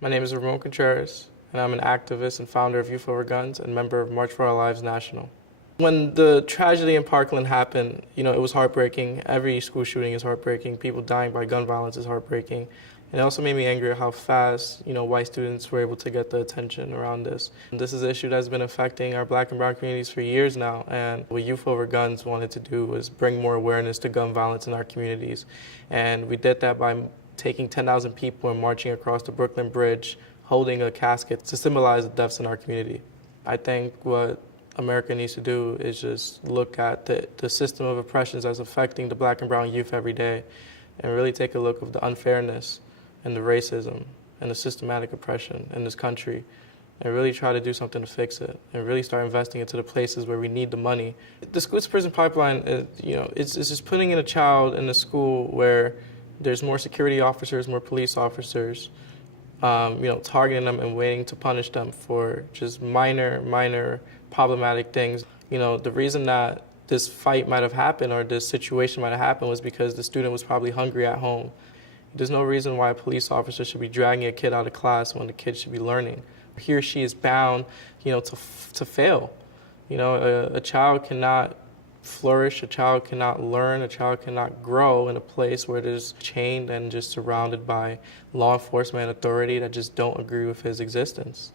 My name is Ramon Contreras, and I'm an activist and founder of Youth Over Guns and member of March for Our Lives National. When the tragedy in Parkland happened, it was heartbreaking. Every school shooting is heartbreaking. People dying by gun violence is heartbreaking. And it also made me angry at how fast, white students were able to get the attention around this. This is an issue that's been affecting our Black and brown communities for years now. And what Youth Over Guns wanted to do was bring more awareness to gun violence in our communities. And we did that by taking 10,000 people and marching across the Brooklyn Bridge, holding a casket to symbolize the deaths in our community. I think what America needs to do is just look at the system of oppressions that's affecting the Black and brown youth every day and really take a look of the unfairness and the racism and the systematic oppression in this country and really try to do something to fix it and really start investing into the places where we need the money. The school to prison pipeline, it's just putting in a child in a school where there's more security officers, more police officers, targeting them and waiting to punish them for just minor problematic things. The reason that this fight might have happened or this situation might have happened was because the student was probably hungry at home. There's no reason why a police officer should be dragging a kid out of class when the kid should be learning. He or she is bound, to fail. A child cannot flourish, a child cannot learn, a child cannot grow in a place where it is chained and just surrounded by law enforcement and authority that just don't agree with his existence.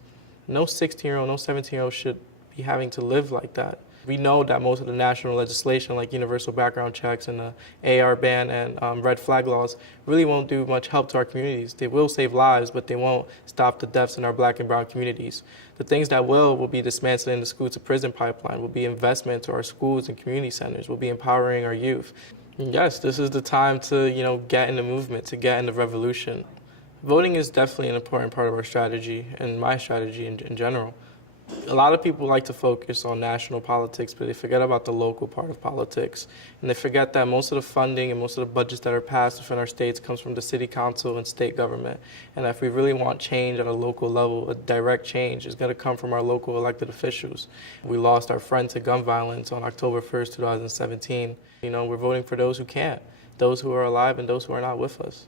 No 16-year-old, no 17-year-old should be having to live like that. We know that most of the national legislation like universal background checks and the AR ban and red flag laws really won't do much help to our communities. They will save lives, but they won't stop the deaths in our Black and brown communities. The things that will be dismantling the school to prison pipeline, will be investment to our schools and community centers, will be empowering our youth. And yes, this is the time to get in the movement, to get in the revolution. Voting is definitely an important part of our strategy and my strategy in general. A lot of people like to focus on national politics, but they forget about the local part of politics. And they forget that most of the funding and most of the budgets that are passed within our states comes from the city council and state government. And if we really want change at a local level, a direct change is going to come from our local elected officials. We lost our friend to gun violence on October 1st, 2017. We're voting for those who can't, those who are alive and those who are not with us.